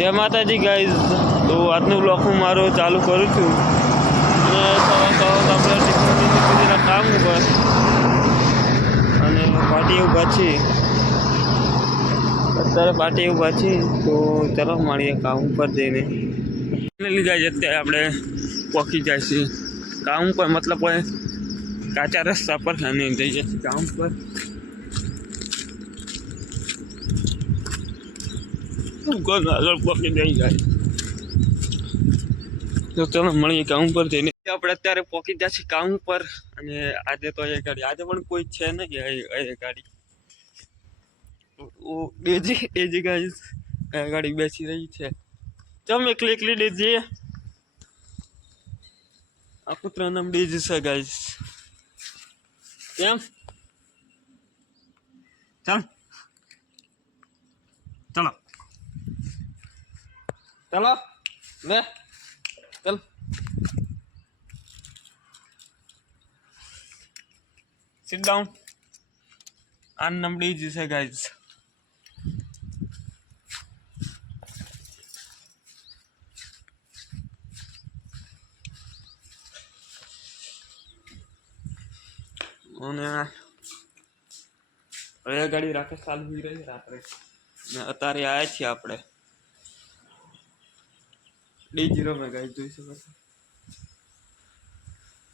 जय माता जी गाइज। तो આજનો બ્લોગ હું મારો ચાલુ કરું છું અને આપણે ટેકનોલોજીના કામ ઉપર અને પાર્ટી ઊભા છે અત્યારે પાર્ટી ઊભા છે તો ચાલો મળીએ કામ ઉપર જઈને ગાઈઝ અત્યારે આપણે પહોંચી જાય છે કામ પર મતલબ કાચા રસ્તા પર અને જઈએ છીએ કામ પર આગળ પહોંચી જઈ જાય તો ચાલો મળીએ કામ પર જઈને આપણે અત્યારે પહોંચી જાય છે કામ પર અને આજે તો એ ગાડી આજે પણ કોઈ છે નહીં એ ગાડી ડેજી ગાઈઝ ગાડી બેસી રહી છે ચમ એકલી ડેજી આ કૂતરા નામ ડેજી છે ગાઈઝ કેમ ચાલ ચલો चलो ले चल सिट डाउन आन नंबड़ी जी से गाइस गाड़ी राखे चालू हुई रही रात्रे अतारे आया छे आपणे D0 में गाइस જોઈ શકો છો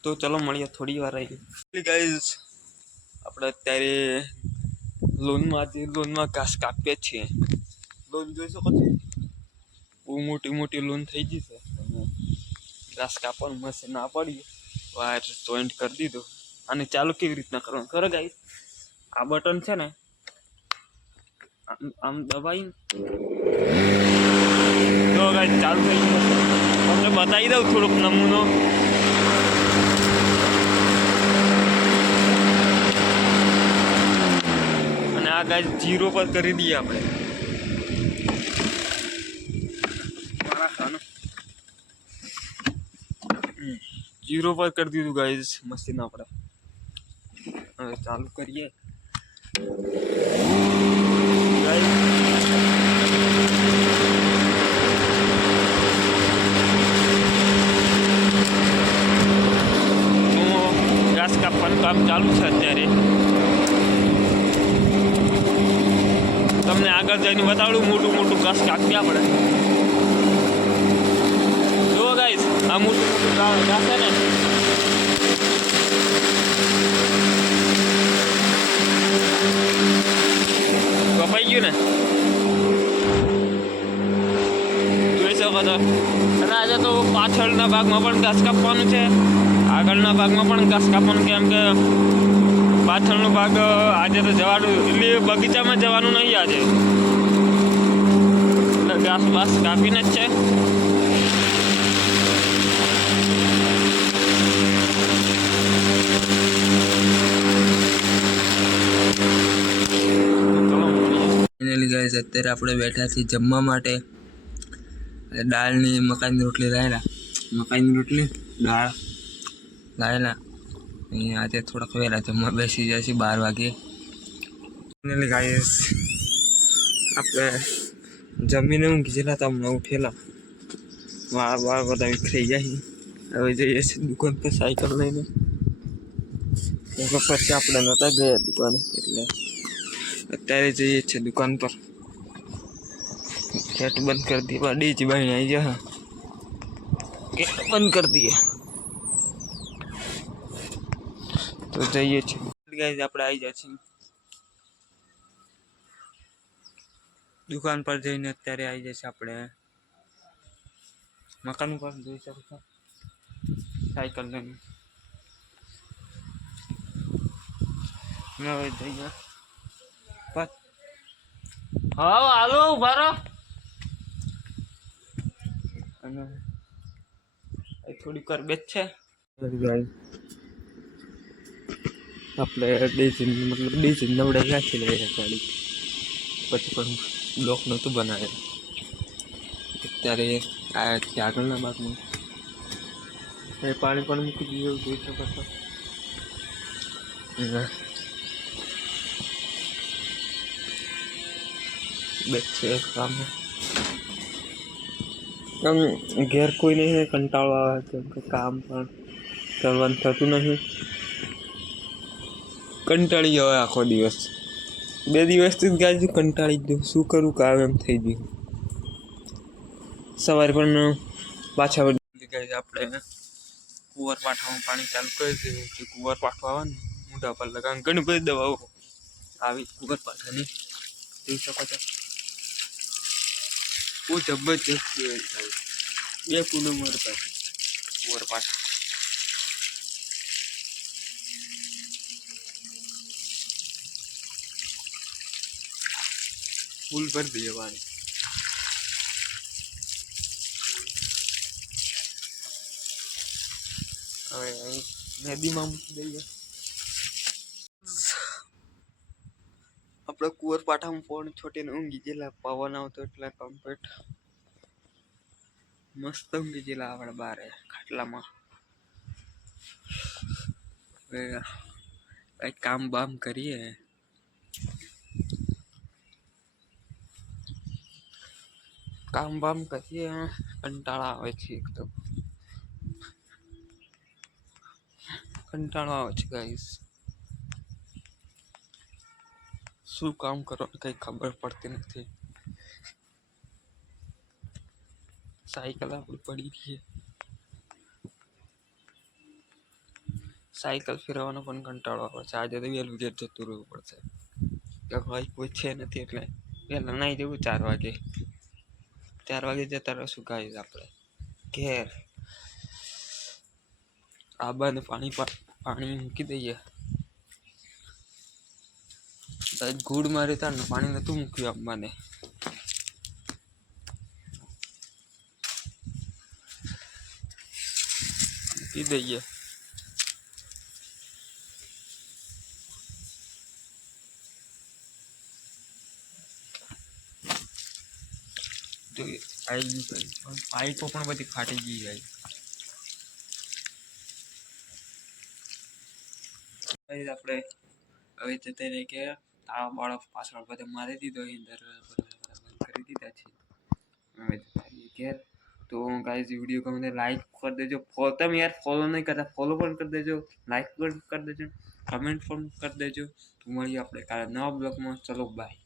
તો ચલો મળીએ થોડી વાર રહી ગાઈસ આપણે અત્યારે લોનમાં ઘાસ કાપીએ છીએ લોન જોઈ શકો છો બહુ મોટી લોન થઈ ગઈ છે ઘાસ કાપવાનું મશીન ના પડી વાયર જોઈન્ટ કરી દીધો અને ચાલુ કેવી રીતના કરવાનું ખરો ગાઈસ આ બટન છે ને આમ દબાઈ तो गाइस चालू થઈ ગયું તમને બતાવી દઉં થોડોક નમૂનો અને આ ગાઈસ 0 પર કરી દઈએ આપણે મારા ખાનો 0 પર કરી દીધું ગાઈસ મશીન આપણે હવે ચાલુ કરીએ ગાઈસ કાપવાનું કામ ચાલુ છે અત્યારે તમને આગળ જઈને બતાડું મોટું ઘાસ કાપીએ આપણે જુઓ ગાઈસ આ મોટું ઘાસ છે ને કપાઈ ગયું ને જોઈ શકો છો અને આજે તો પાછળના ભાગમાં પણ ઘાસ કાપવાનું છે આગળના ભાગમાં પણ ઘાસ કાપવાનું કેમ કે પાછળનો ભાગ આજે તો જવાનું એટલે બગીચામાં જવાનું નહીં આજે એટલે ઘાસ બાસ કાપીને જ છે ફાઇનલી ગાઈસ અત્યારે આપણે બેઠા છીએ જમવા માટે દાળની મકાઈની રોટલી લાવેલા મકાઈની રોટલી દાળ લાયેલા અહીંયા આજે થોડાક વહેલા જમવા બેસી જાય છે 12 વાગે ફાઇનલી ગાઈસ આપણે જમીને ઊંઘી ગયેલા હતા હમણાં ઉઠેલા વાળ બધા વિખરાઈ જાય હવે જઈએ છીએ દુકાન પર સાયકલ લઈને પછી આપણે નહોતા ગયા દુકાને એટલે અત્યારે જઈએ છીએ દુકાન પર गेट बंद कर दिया डीजी भाई आई जा गेट बंद कर दिए तो जाइए गाइस આપણે આવી જાય છે દુકાન પર જઈને અત્યારે આવી જાય છે આપણે મકાન ઉપર જોઈ શકો છો સાયકલ લઈને હવે જઈએ બસ હા હાલો ઉભા રહો અને થોડી કર બેચ છે આપણે ડીઝલ મતલબ ડીઝલ નવડે નાખી લઈએ ગાડી પછી પણ બ્લોક નહોતું બનાવે અત્યારે આયા છે આગળના ભાગમાં એ પાણી પણ મૂકી દીધું જોઈ શકો છો બેચ છે કામ આમ ઘેર કોઈ નહીં, કંટાળો આવે કેમ કે કામ પણ કરવાનું થતું નહીં. કંટાળી જવાય આખો દિવસ. 2 દિવસથી જ ગાય કંટાળી જ શું કરું કામ એમ થઈ ગયું. સવારે પણ પાછા ગાય આપણે કુંવર પાઠામાં પાણી ચાલુ કરી દીધું કે કુંવર પાઠવા આવે ને મોઢા પર લગાવ ઘણી બધી દવાઓ આવી કુંવર પાઠાની જોઈ શકો છો. બહુ જબરજસ્ત થાય. 2 પૂનમ મળતા કુંવર પાઠા. ફૂલ ભરી દઈએ પાણી. હવે અહીં નદીમાં મૂકી દઈએ. આપણે કુંવર પાઠામાં ફોન છોટીને ઊંઘી ગયેલા, પવન આવતો એટલે કમ્પ્લીટ મસ્ત ઊંઘી ગયેલા આપણે બારે ખાટલામાં. હવે કંઈક કામ બામ કરીએ. કામ બામ કરીએ, કંટાળા આવે છે એકદમ. કંટાળો આવે છે ગાઈસ. શું કામ કરવાનું કઈ ખબર પડતી નથી. સાયકલ આપણી પડી છે. સાયકલ ફેરવાનો પણ કંટાળો આવે છે. આજે તો વહેલું ઘેર જતું રહેવું પડશે. કે ભાઈ કોઈ છે નથી એટલે વહેલા નાઈ જવું 4 વાગે. 4 વાગે જતા રહીશું ગાઈસ આપણે ઘેર. આબાને પાણી મૂકી દઈએ. ગુડ મારે તાર પાણી નતું મૂક્યું આબાને. મૂકી દઈએ. આવી ગયું પાઇપો પણ બધી ફાટી ગઈ જાય. આપણે હવે જતા રહી કે તાળા બાળા પાછળ બધા મારી દીધો અંદર કરી દીધા છે. હવે જતા રહીએ ઘેર. તો ગાઈઝ વિડીયો ગમે લાઈક કરી દેજો. તમે યાર ફોલો નહીં કરતા, ફોલો પણ કરી દેજો, લાઈક પણ કરી દેજો, કમેન્ટ પણ કરી દેજો. તો મળીએ આપણે કાલે નવા બ્લોગમાં. ચલો બાય.